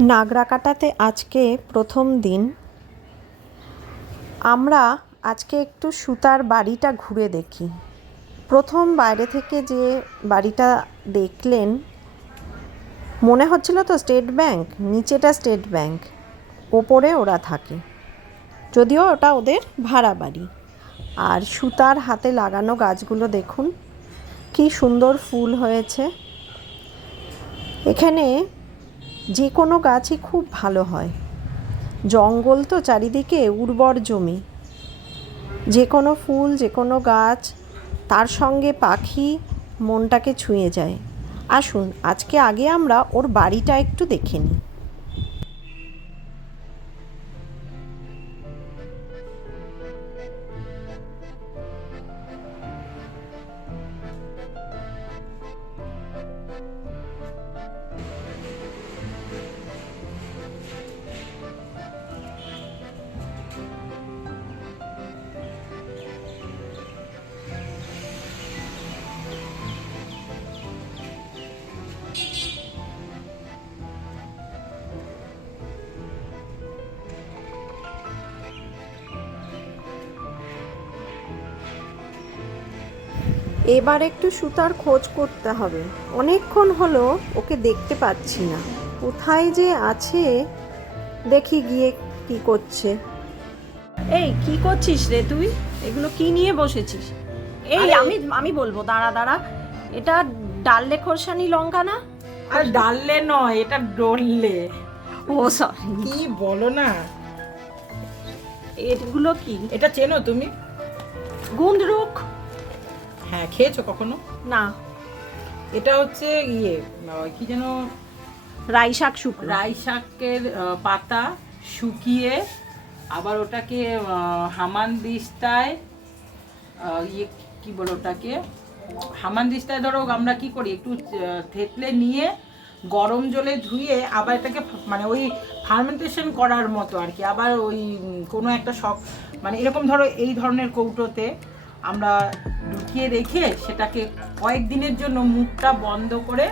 নাগরাকাটাতে আজকে প্রথম দিন। আমরা আজকে একটু সুতার বাড়িটা ঘুরে দেখি। প্রথম বাইরে থেকে যে বাড়িটা দেখলেন, মনে হচ্ছিল তো স্টেট ব্যাংক, নিচেটা স্টেট ব্যাংক, ওপরে ওরা থাকে। যদিও ওটা ওদের ভাড়া বাড়ি। আর সুতার হাতে লাগানো গাছগুলো দেখুন, কি সুন্দর ফুল হয়েছে। এখানে যে কোনো গাছই খুব ভালো হয়। জঙ্গল তো চারিদিকে উর্বর জমি। যে কোনো ফুল, যে কোনো গাছ, তার সঙ্গে পাখি মনটাকে ছুঁয়ে যায়। আসুন, আজকে আগে আমরা ওর বাড়িটা একটু দেখে নিই। এবার একটু সুতার খোঁজ করতে হবে। অনেকক্ষণ হলো ওকে দেখতে পাচ্ছি না। কোথায় যে আছে দেখি গিয়ে কি করছে। এই কি করছিস রে তুই? এগুলো কি নিয়ে বসেছিস? এই আমি আমি বলব দাঁড়া দাঁড়া। এটা ডাললে খোরসানি লঙ্কা না? আর ডাললে নয় এটা ডললে। ও সরি কি বলো না? এগুলো কি? এটা চেনো তুমি? গুন্দরুক হ্যাঁ খেয়েছো কখনো? না। এটা হচ্ছে ইয়ে কি যেন? রাই শাক শুক রাই শাকের পাতা শুকিয়ে আবার ওটাকে হামান দিস্তায় ইয়ে কি বলে ওটাকে? হামান দিস্তায় ধরো আমরা কি করি একটু থেতলে নিয়ে গরম জলে ধুয়ে আবার এটাকে মানে ওই ফার্মেন্টেশন করার মতো আর কি। আবার ওই কোনো একটা শখ মানে এরকম ধরো এই ধরনের কৌটোতে আমরা ঢুকিয়ে রেখে সেটাকে কয়েকদিনের জন্য মুখটা বন্ধ করে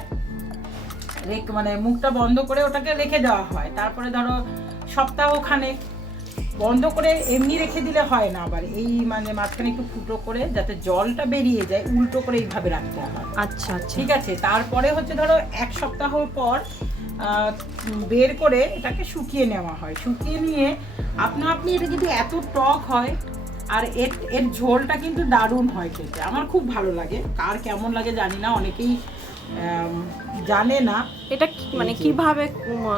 রেখ মানে মুখটা বন্ধ করে ওটাকে রেখে দেওয়া হয়। তারপরে ধরো সপ্তাহখানেক বন্ধ করে এমনি রেখে দিলে হয় না আবার। এই মানে মাঝখানে একটু ফুটো করে যাতে জলটা বেরিয়ে যায় উল্টো করে এইভাবে রাখতে হয়। আচ্ছা আচ্ছা। ঠিক আছে? তারপরে হচ্ছে ধরো এক সপ্তাহ পর বের করে এটাকে শুকিয়ে নেওয়া হয়। শুকিয়ে নিয়ে আপনা আপনি এটা কিন্তু এত টক হয় আর এর এর ঝোলটা কিন্তু দারুণ হয় খেতে। আমার খুব ভালো লাগে। কার কেমন লাগে জানি না অনেকেই জানে না। এটা মানে কীভাবে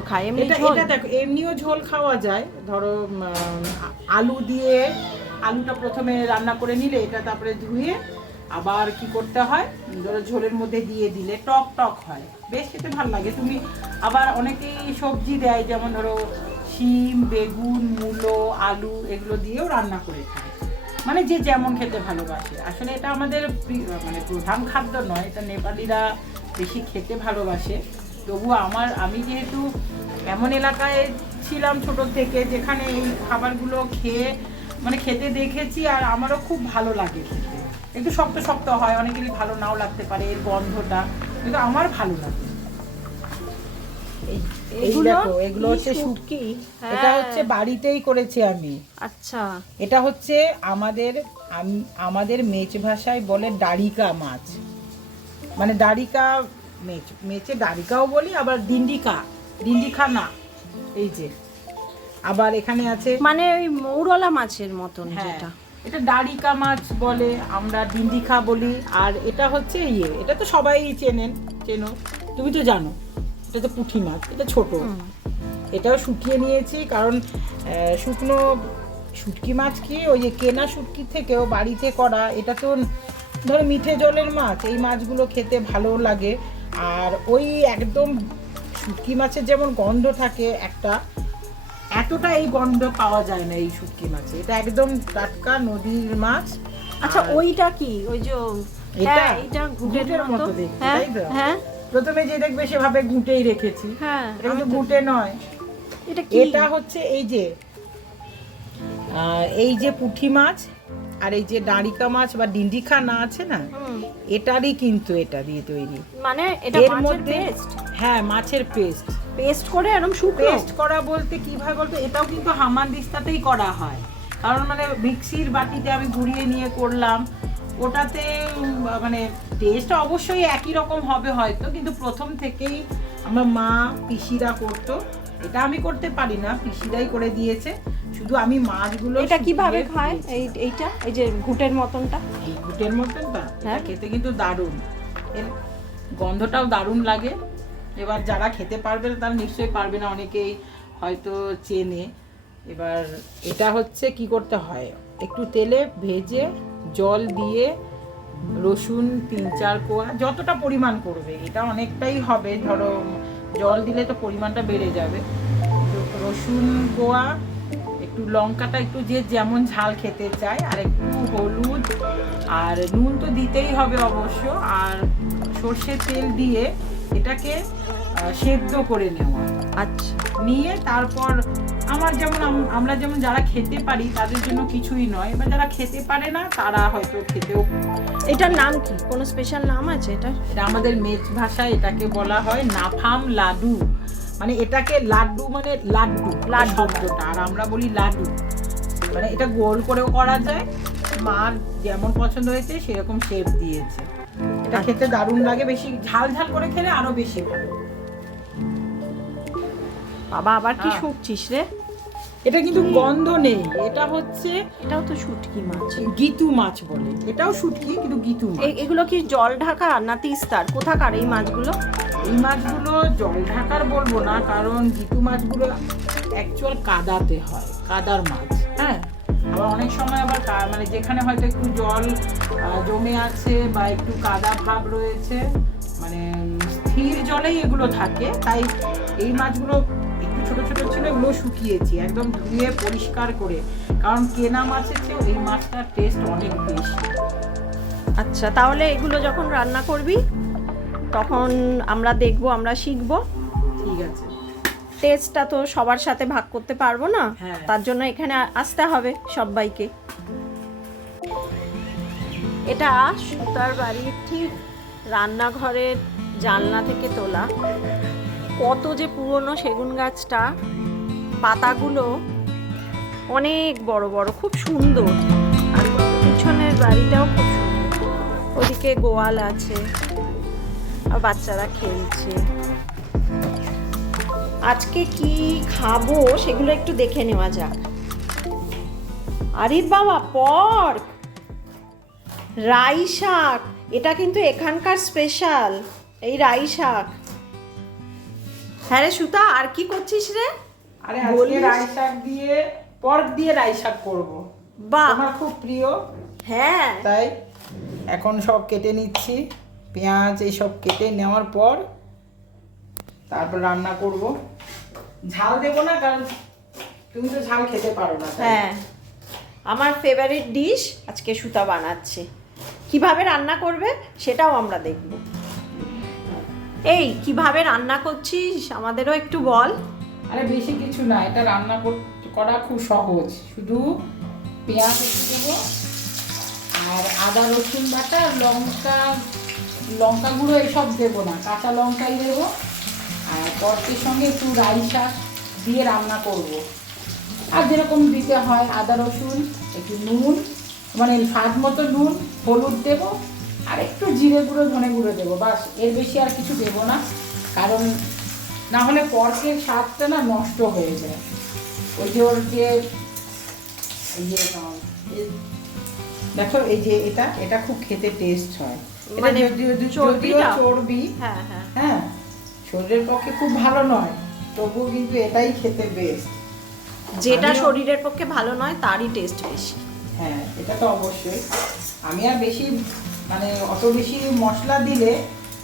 খায়? এমনি এটা? এটা দেখো এমনিও ঝোল খাওয়া যায়। ধরো আলু দিয়ে আলুটা প্রথমে রান্না করে নিলে এটা তারপরে ধুয়ে আবার কি করতে হয়? ধরো ঝোলের মধ্যে দিয়ে দিলে টক টক হয়। বেশ খেতে ভালো লাগে। তুমি আবার অনেকেই সবজি দেয় যেমন ধরো শিম, বেগুন, মূলো, আলু এগুলো দিয়েও রান্না করে খায়। মানে যে যেমন খেতে ভালোবাসে। আসলে এটা আমাদের মানে প্রধান খাদ্য নয়, এটা নেপালিরা বেশি খেতে ভালোবাসে। তবুও আমার, আমি যেহেতু এমন এলাকায় ছিলাম ছোট থেকে, যেখানে এই খাবারগুলো খেয়ে মানে খেতে দেখেছি আর আমারও খুব ভালো লাগে খেতে। একটু শক্ত শক্ত হয়, অনেকেরই ভালো নাও লাগতে পারে, এর গন্ধটা, কিন্তু আমার ভালো লাগে। দেখো এগুলো হচ্ছে শুটকি। শুটকি? এটা হ্যাঁ। হচ্ছে বাড়িতেই করেছি আমি। আচ্ছা। এটা হচ্ছে আমাদের আমাদের মেচ ভাষায় বলে ডারিকা মাছ। মানে ডারিকা মেচ মেচে ডারিকাও বলি আবার ডিন্ডিকা ডিন্ডিকা না এই যে। আবার এখানে আছে মানে ওই মৌরলা মাছের মতন হ্যাঁ, যেটা। এটা ডারিকা মাছ বলে আমরা ডিন্ডিকা বলি আর এটা হচ্ছে ইয়ে। এটা তো সবাই চেনেন চেনো। তুমি তো জানো। এটা তো পুঁটি মাছ এটা ছোট। এটাও শুকিয়ে নিয়েছি কারণ শুকনো শুটকি মাছ কি ওই যে কেনা শুটকি থেকেও বাড়িতে করা এটা তো ধরো মিঠে জলের মাছ এই মাছগুলো খেতে ভালো লাগে। আর ওই একদম শুটকি মাছের যেমন গন্ধ থাকে একটা এতটা এই গন্ধ পাওয়া যায় না এই শুটকি মাছে। এটা একদম টাটকা নদীর মাছ। আচ্ছা ওইটা কি? ওই যে এটা? হ্যাঁ এটা ঘুটের মতো মতো। দেখতে, হ্যাঁ তাই তো? হ্যাঁ। প্রথমে যে দেখবে সেভাবে ঘুঁটেই রেখেছি। হ্যাঁ এটা কিন্তু ঘুঁটে নয়। এটা কি? এটা হচ্ছে এই যে এই যে পুঁটি মাছ আর এই যে ডাঁড়িকা মাছ বা ডিন্ডিখা না আছে না? এটারই কিন্তু এটা দিয়ে তৈরি। মানে এটা মাছের পেস্ট হ্যাঁ মাছের পেস্ট পেস্ট করে এরকম শুকনো? পেস্ট করা বলতে কীভাবে বলতে এটাও কিন্তু হামান দিস্তাতেই করা হয়। কারণ মানে মিক্সির বাটিতে আমি ঘুরিয়ে নিয়ে করলাম ওটাতে মানে টেস্টটা অবশ্যই একই রকম হবে হয়তো কিন্তু প্রথম থেকেই আমার মা পিসিরা করতো। এটা আমি করতে পারি না পিসিরাই করে দিয়েছে। শুধু আমি মাছগুলো এটা কীভাবে খায়? এই এইটা? এই যে ঘুটের মতনটা? এই গুটের মতনটা? হ্যাঁ। খেতে কিন্তু দারুণ। এর গন্ধটাও দারুণ লাগে। এবার যারা খেতে পারবে না তারা নিশ্চয়ই পারবে না অনেকেই হয়তো চেনে। এবার এটা হচ্ছে কি করতে হয়? একটু তেলে ভেজে জল দিয়ে রসুন, তিন চার কোয়া, যতটা পরিমাণ করবে, এটা অনেকটাই হবে। ধরো, জল দিলে তো পরিমাণটা বেড়ে যাবে। রসুন কোয়া, একটু লঙ্কাটা একটু যে যেমন ঝাল খেতে চায়, আর একটু হলুদ, আর নুন তো দিতেই হবে অবশ্য, আর সর্ষের তেল দিয়ে এটাকে সেদ্ধ করে নেওয়া। আচ্ছা। নিয়ে তারপর আমার যেমন আমরা যেমন যারা খেতে পারি তাদের জন্য কিছুই নয়। এবার যারা খেতে পারে না তারা হয়তো খেতেও এটার নাম কি? কোনো স্পেশাল নাম আছে এটা এটা আমাদের মেচ ভাষায় এটাকে বলা হয় নাফাম লাডু। মানে এটাকে লাড্ডু মানে লাড্ডু লাড্ডু। শব্দটা। আর আমরা বলি লাডু। মানে এটা গোল করেও করা যায়। মার যেমন পছন্দ হয়েছে সেরকম শেপ দিয়েছে। এটা খেতে দারুণ লাগে বেশি ঝাল ঝাল করে খেলে আরও বেশি ভালো। বাবা আবার কি হ্যাঁ। শুকছিস রে? এটা কিন্তু গন্ধ নেই এটা হচ্ছে এটাও তো শুটকি মাছ। গিতু মাছ বলে এটাও শুটকি কিন্তু গিতু মাছ। এগুলো কি জল ঢাকা না তিস্তার? কোথাকার এই মাছগুলো? এই মাছগুলো জল ঢাকার বলব না কারণ গিতু মাছগুলো অ্যাকচুয়াল কাদাতে হয় কাদার মাছ হ্যাঁ? আবার অনেক সময় আবার মানে যেখানে হয়তো একটু জল জমে আছে বা একটু কাদা ভাব রয়েছে মানে স্থির জলেই এগুলো থাকে তাই এই মাছগুলো একটু ছোট ছোট ছিল এগুলো শুকিয়েছি একদম ধুয়ে পরিষ্কার করে। কারণ কেনা মাছের চেয়েও এই মাছটার টেস্ট অনেক বেশি। আচ্ছা তাহলে এগুলো যখন রান্না করবি তখন আমরা দেখব আমরা শিখব। ঠিক আছে। টেস্টটা তো সবার সাথে ভাগ করতে পারব না। হ্যাঁ। তার জন্য এখানে আসতে হবে সবাইকে। এটা সুতার বাড়ির ঠিক রান্নাঘরের জানলা থেকে তোলা। কত যে পুরনো সেগুন গাছটা পাতাগুলো অনেক বড় বড় খুব সুন্দর। আর পিছনের বাড়িটাও খুব সুন্দর। ওদিকে গোয়াল আছে আর বাচ্চারা খেলছে। আজকে কি খাব সেগুলো একটু দেখে নেওয়া যাক। আরে বাবা পর রাই শাক এটা কিন্তু এখানকার স্পেশাল এই রাই শাক। হ্যাঁ রে সুতা আর কি করছিস রে? আরে আজকে? রাই শাক দিয়ে পর্ক দিয়ে রাই শাক করব। বাহ! আমার খুব প্রিয়। হ্যাঁ। তাই এখন সব কেটে নিচ্ছি। পেঁয়াজ এইসব কেটে নেওয়ার পর তারপর রান্না করব। ঝাল দেবো না কারণ তুমি তো ঝাল খেতে পারো না হ্যাঁ। আমার ফেভারিট ডিশ আজকে সুতা বানাচ্ছে। কীভাবে রান্না করবে সেটাও আমরা দেখব। এই কীভাবে রান্না করছিস? আমাদেরও একটু বল। আরে বেশি কিছু না এটা রান্না কর- করা খুব সহজ। শুধু পেঁয়াজ একটু দেবো আর আদা রসুন বাটা লঙ্কা লঙ্কা গুঁড়ো এসব দেবো না। কাঁচা লঙ্কাই দেবো আর পর্কের সঙ্গে একটু রাই শাক দিয়ে রান্না করব। আর যেরকম দিতে হয় আদা রসুন একটু নুন মানে স্বাদ মতো নুন হলুদ দেবো আর একটু জিরে গুঁড়ো ধনে গুঁড়ো দেবো। বাসের বেশি আর কিছু দেবো না কারণ না হলে পর্কের স্বাদটা না নষ্ট হয়ে যায়। ওই যে ওর যে যে দেখো এই যে এটা এটা খুব খেতে টেস্ট হয়। এটা মানে চর্বি হ্যাঁ হ্যাঁ। হ্যাঁ। শরীরের পক্ষে খুব ভালো নয় তবুও কিন্তু এটাই খেতে বেস্ট যেটা শরীরের পক্ষে ভালো নয় তারই টেস্ট বেশি। হ্যাঁ এটা তো অবশ্যই। আমি আর বেশি মানে অত বেশি মশলা দিলে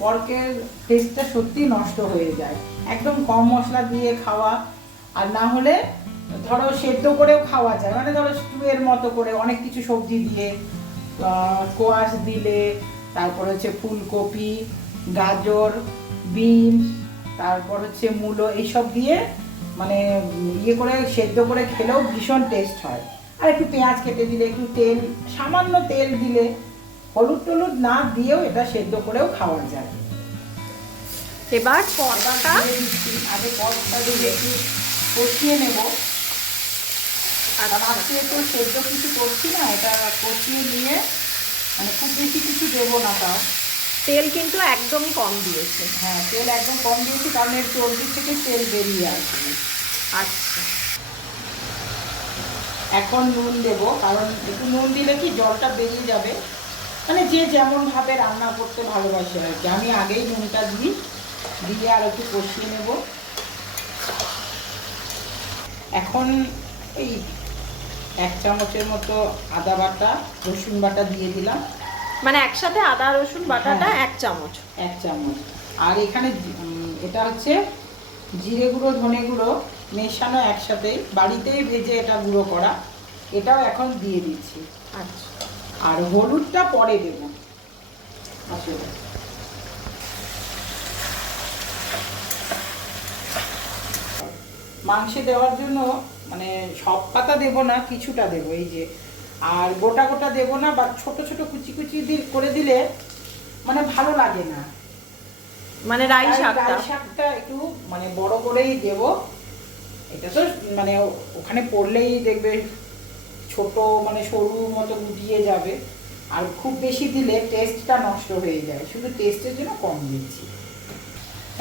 পর্কের টেস্টটা সত্যি নষ্ট হয়ে যায়। একদম কম মশলা দিয়ে খাওয়া আর না হলে ধরো সেদ্ধ করেও খাওয়া যায়। মানে ধরো স্টুয়ের মতো করে অনেক কিছু সবজি দিয়ে কোয়াশ দিলে তারপর হচ্ছে ফুলকপি গাজর বিনস তারপর হচ্ছে মূলো এইসব দিয়ে মানে ইয়ে করে সেদ্ধ করে খেলেও ভীষণ টেস্ট হয়। আর একটু পেঁয়াজ কেটে দিলে একটু তেল সামান্য তেল দিলে হলুদ টলুদ না দিয়েও এটা সেদ্ধ করেও খাওয়া যায়। এবার পরোটা। আগে পরটা দিয়ে একটু কষিয়ে নেব। আর আজকে তো সেদ্ধ কিছু করছি না এটা কষিয়ে নিয়ে মানে খুব বেশি কিছু দেবো না তাও। তেল কিন্তু একদমই কম দিয়েছে। হ্যাঁ তেল একদম কম দিয়েছি কারণ এর চর্বি থেকে তেল বেরিয়ে আসবে আচ্ছা। এখন নুন দেবো কারণ একটু নুন দিলে কি জলটা বেরিয়ে যাবে। মানে যে যেমন ভাবে রান্না করতে ভালোবাসে আর কি। আমি আগেই নুনটা দিই দিয়ে আর একটু কষিয়ে নেব। এখন এই এক চামচের মতো আদা বাটা রসুন বাটা দিয়ে দিলাম। মানে একসাথে আদা রসুন বাটাটা হ্যাঁ। এক চামচ। এক চামচ। আর এখানে এটা হচ্ছে জিরে গুঁড়ো ধনে গুঁড়ো মেশানো একসাথে। বাড়িতেই ভেজে এটা গুঁড়ো করা। এটাও এখন দিয়ে দিচ্ছি। আচ্ছা। আর হলুদটা পরে দেবো। আসলে। মাংসে দেওয়ার জন্য মানে সব পাতা দেবো না কিছুটা দেবো। এই যে আর গোটা গোটা দেবো না বা ছোট ছোট কুচি কুচি দি- করে দিলে মানে ভালো লাগে না। মানে রাই শাকটা? রাই শাকটা একটু মানে বড় করেই দেব। এটা তো মানে ওখানে পড়লেই দেখবে ছোট মানে সরু মতো গুটিয়ে যাবে। আর খুব বেশি দিলে টেস্টটা নষ্ট হয়ে যায়। শুধু টেস্টের জন্য কম দিচ্ছি।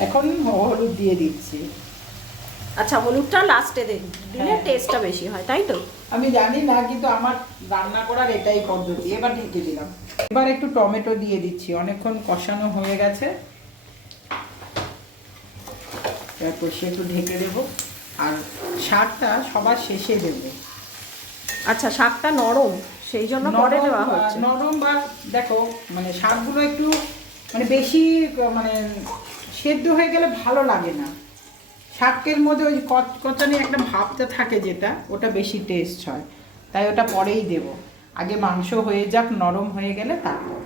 এখন হলুদ দিয়ে দিচ্ছি। আচ্ছা হলুদটা লাস্টে দিলে হ্যাঁ। টেস্টটা বেশি হয় তাই তো? আমি জানি না কিন্তু আমার রান্না করার এটাই পদ্ধতি। এবার ঢেকে দিলাম। এবার একটু টমেটো দিয়ে দিচ্ছি। অনেকক্ষণ কষানো হয়ে গেছে। এবার কষিয়ে একটু ঢেকে দেবো। আর শাকটা সবার শেষে দেবো। আচ্ছা শাকটা নরম সেই জন্য পরে দেওয়া হচ্ছে। নরম বা দেখো মানে শাকগুলো একটু মানে বেশি মানে সেদ্ধ হয়ে গেলে ভালো লাগে না। শাকের মধ্যে ওই কচকচানি একটা ভাবটা থাকে যেটা, ওটা বেশি টেস্ট হয়। তাই ওটা পরেই দেব। আগে মাংস হয়ে যাক, নরম হয়ে গেলে তারপর।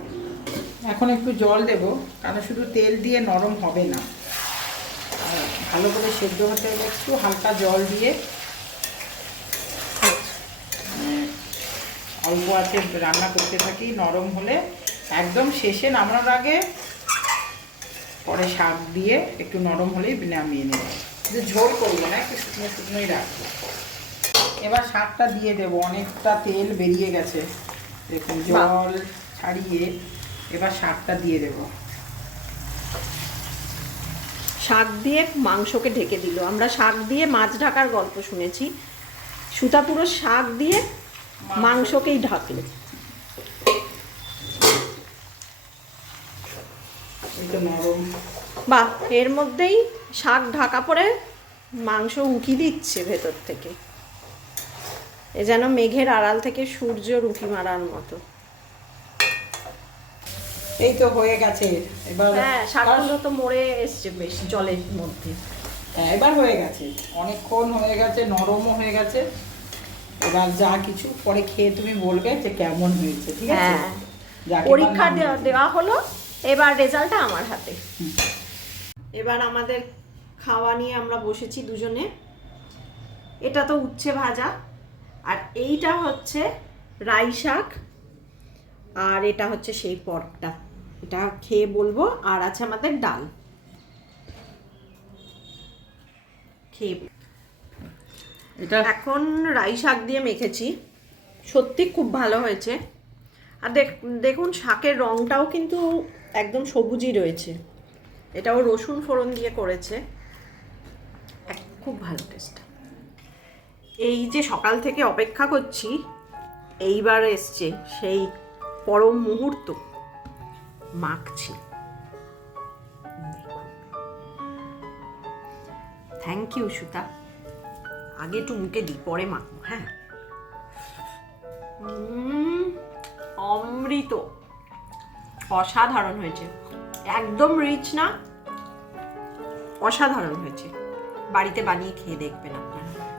এখন একটু জল দেব, কারণ শুধু তেল দিয়ে নরম হবে না। ভালো করে সেদ্ধ হতে গেলে একটু হালকা জল দিয়ে মানে অল্প আছে, রান্না করতে থাকি, নরম হলে একদম শেষে নামানোর আগে পরে শাক দিয়ে একটু নরম হলেই নামিয়ে নেব। যে ঝোল করব না একটু শুকনো শুকনোই রাখব। এবার শাকটা দিয়ে দেবো অনেকটা তেল বেরিয়ে গেছে। দেখুন জল ছাড়িয়ে এবার শাকটা দিয়ে দেবো। শাক দিয়ে মাংসকে ঢেকে দিল। আমরা শাক দিয়ে মাছ ঢাকার গল্প শুনেছি। সুতা পুরো শাক দিয়ে মাংসকেই ঢাকলো। নরম। বাহ এর মধ্যেই শাক ঢাকা পড়ে মাংস উঁকি দিচ্ছে ভেতর থেকে। এ যেন মেঘের আড়াল থেকে সূর্য উঁকি মারার মতো। এই তো হয়ে গেছে। এবার হ্যাঁ শাকগুলো তো মরে এসছে বেশ জলের মধ্যে। হ্যাঁ এবার হয়ে গেছে। অনেকক্ষণ হয়ে গেছে নরমও হয়ে গেছে। এবার যা কিছু পরে খেয়ে তুমি বলবে যে কেমন হয়েছে ঠিক আছে? হ্যাঁ। পরীক্ষা দেওয়া- দেওয়া হলো এবার রেজাল্টটা আমার হাতে। এবার আমাদের খাওয়া নিয়ে আমরা বসেছি দুজনে। এটা তো উচ্ছে ভাজা। আর এইটা হচ্ছে রাই শাক। আর এটা হচ্ছে সেই পর্কটা এটা খেয়ে বলব আর আছে আমাদের ডাল। খেয়ে এটা এখন রাই শাক দিয়ে মেখেছি। সত্যি খুব ভালো হয়েছে। আর দেখ দেখুন শাকের রঙটাও কিন্তু একদম সবুজই রয়েছে। এটাও রসুন ফোড়ন দিয়ে করেছে। খুব ভালো টেস্ট এই যে সকাল থেকে অপেক্ষা করছি, এইবার এসছে সেই পরম মুহূর্ত। মাখছি। থ্যাংক ইউ সুতা। আগে একটু মুখে দিই পরে মাখবো হ্যাঁ? অমৃত। অসাধারণ হয়েছে। একদম রিচ না। অসাধারণ হয়েছে। বাড়িতে বানিয়ে খেয়ে দেখবেন আপনারা।